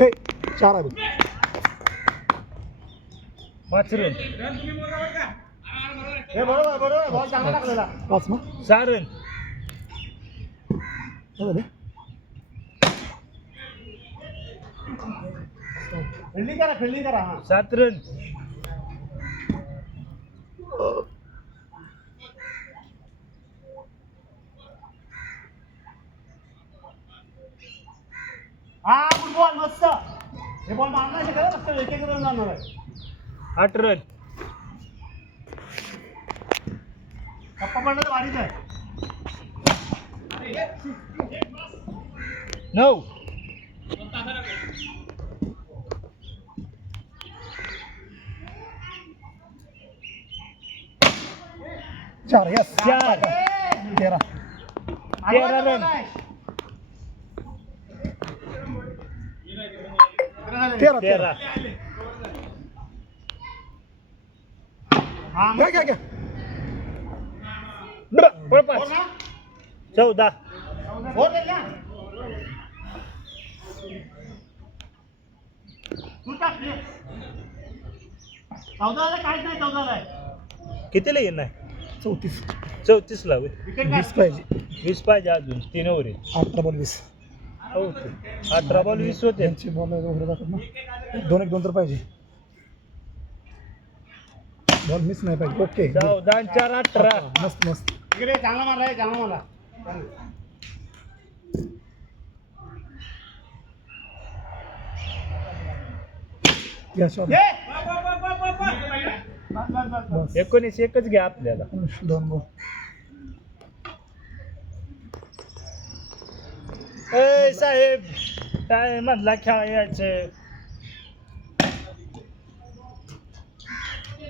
हे 4 आहे बघ. 5 रन. हे बरोबर बॉल चांगला टाकलेला. 5 ना 6 रन. काय झाले फिल्डिंग करा हा. 7 रन. हा फुटबॉल मस्त. हे बॉल मारणार आहे का फक्त एक एक रन जाणार आहे. 8 रन. कप्पा पडला तर भारीच आहे. 9. 4 यस 4. 13 13 रन. 13. हा घ्या पळ 5. 14. फोर दे ना. तू टाक रे. 14 काहीच नाही. 14 आहे कितीला येणार? 34 34 ला होय. विकेट 20 पाहिजे. 20 पाहिजे अजून 3 ओव्हर आहे. 18 बॉल 20 हो 18 बॉल 20 होते. त्यांची बॉल वगैरे जातात ना 2-1 तर पाहिजे. बॉल मिस नाही पाहिजे. ओके 14 आणि 4 18. मस्त मस्त. इकडे चांगला मारला आहे. चांगला मारला. या शॉट ये. 19 एकच घ्या आपल्याला. 2 बॉल. ए साहेब काय मधला खेळायचं.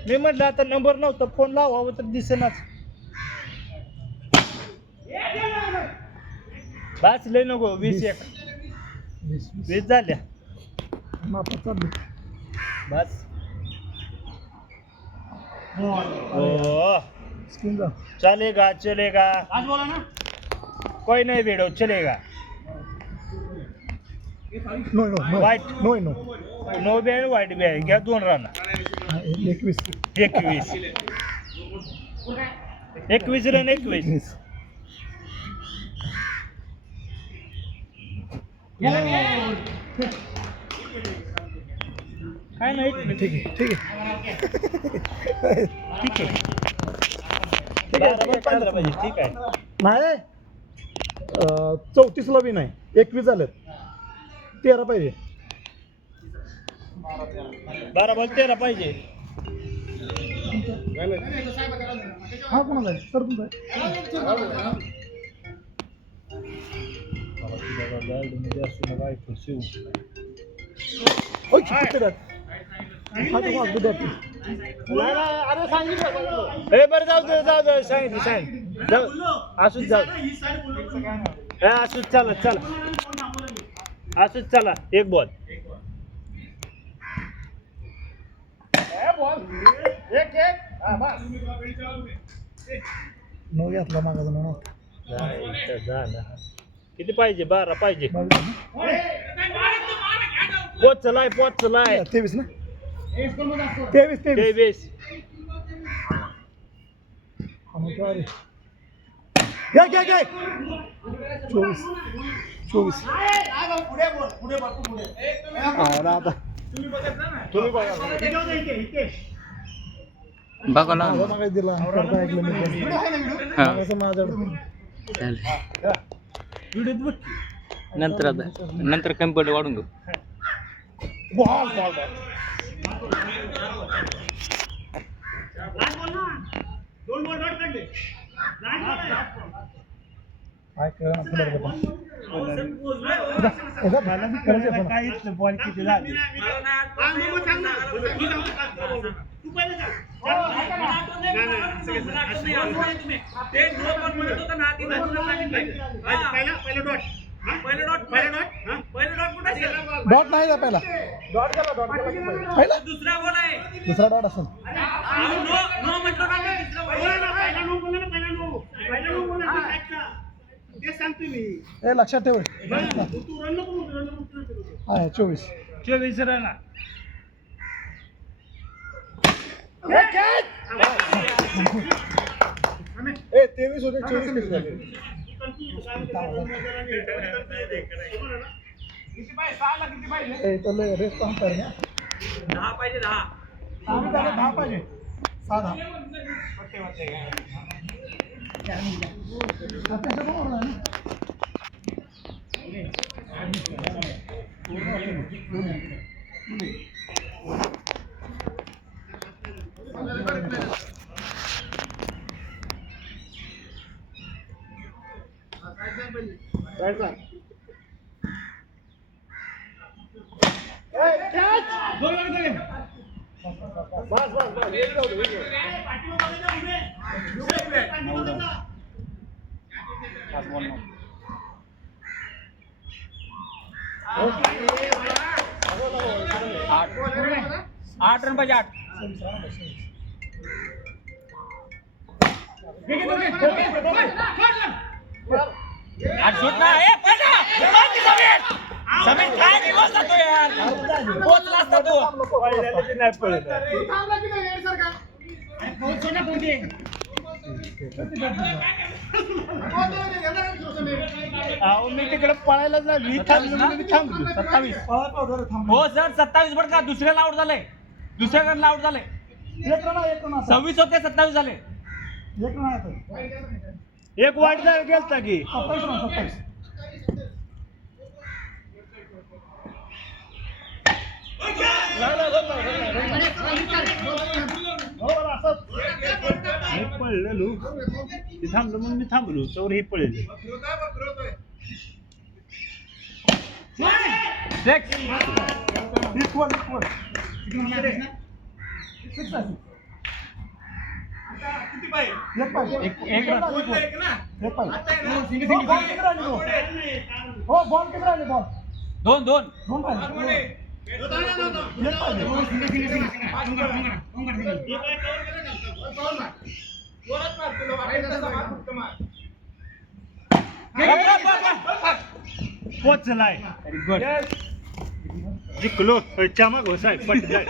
मी म्हटलं आता नंबर नव्हता फोन लावावं तर दिसेनाच. बस लय नको 21 20 झाल्या मापा चालू बस. बॉल. स्क्रीन जा. चलेगा चलेगा आज बोला ना. कोई नहीं भिड़ो चलेगा. No no no White. No no no बी आहे वाईट बी आहे घ्या 2 रन. 21 21 रन 21. काय नाही ठीक आहे ठीक आहे ठीक आहे. 15 पाहिजे ठीक आहे. नाही 34 ला बी नाही 21 झालेत 13 पाहिजे. 12 बॉल 13 पाहिजे. हा कोणाला आहे सर तुमचा अरे सांगितलं. ए बरं जाऊ सांगितलं जाऊ असूच जाऊ असूच चला असूच चला. 1 बॉल. नो घेतला मागाचा नो किती पाहिजे? 12 पाहिजे. पोचलाय 23 ना 23 23. घ्या 24 आता बघा ना मागायला दिला करता ऐकलं मी मागायचं माझ्याकडे नंतर कम्प्युटर वाढून घेऊ. काय कळलं काहीच बॉल किती झाले. डॉट नाही का पहिला पहिला दुसरा डॉट असेल सांगतो मी ए लक्षात ठेव तू रन नको म्हणू, रन नको म्हणू. आहे 24 24 रन ए 23 होते 24 कसे झाले किती पाहिजे 6 ला किती पाहिजे ए तो ले रेस्पॉन्स कर ना 10 पाहिजे 10 आम्ही त्याला 10 पाहिजे 6 10 त्याच्या बरोबर आहे आठ रन पाहिजे 8 आठ शूट ना ए समीर काय दिवस जातो यार पोचला असता तो नाही पडत अहो मी तिकडे पळायला झालो थांबलो 27 हो सर 27 बर का दुसऱ्याला आउट झाले दुसऱ्या रनला आउट झाले 26 होते 27 झाले एक वाईट जागा गेलता की 27 मी पळलेलो ते थांबलो म्हणून मी थांबलो तर हे पळले किती पाहिजे एक हो बॉल किती राहिले बॉल दोन दोन पाहिजे एक पाहिजे पोचलाय जिंकलो चमक हो साहेब पट जाय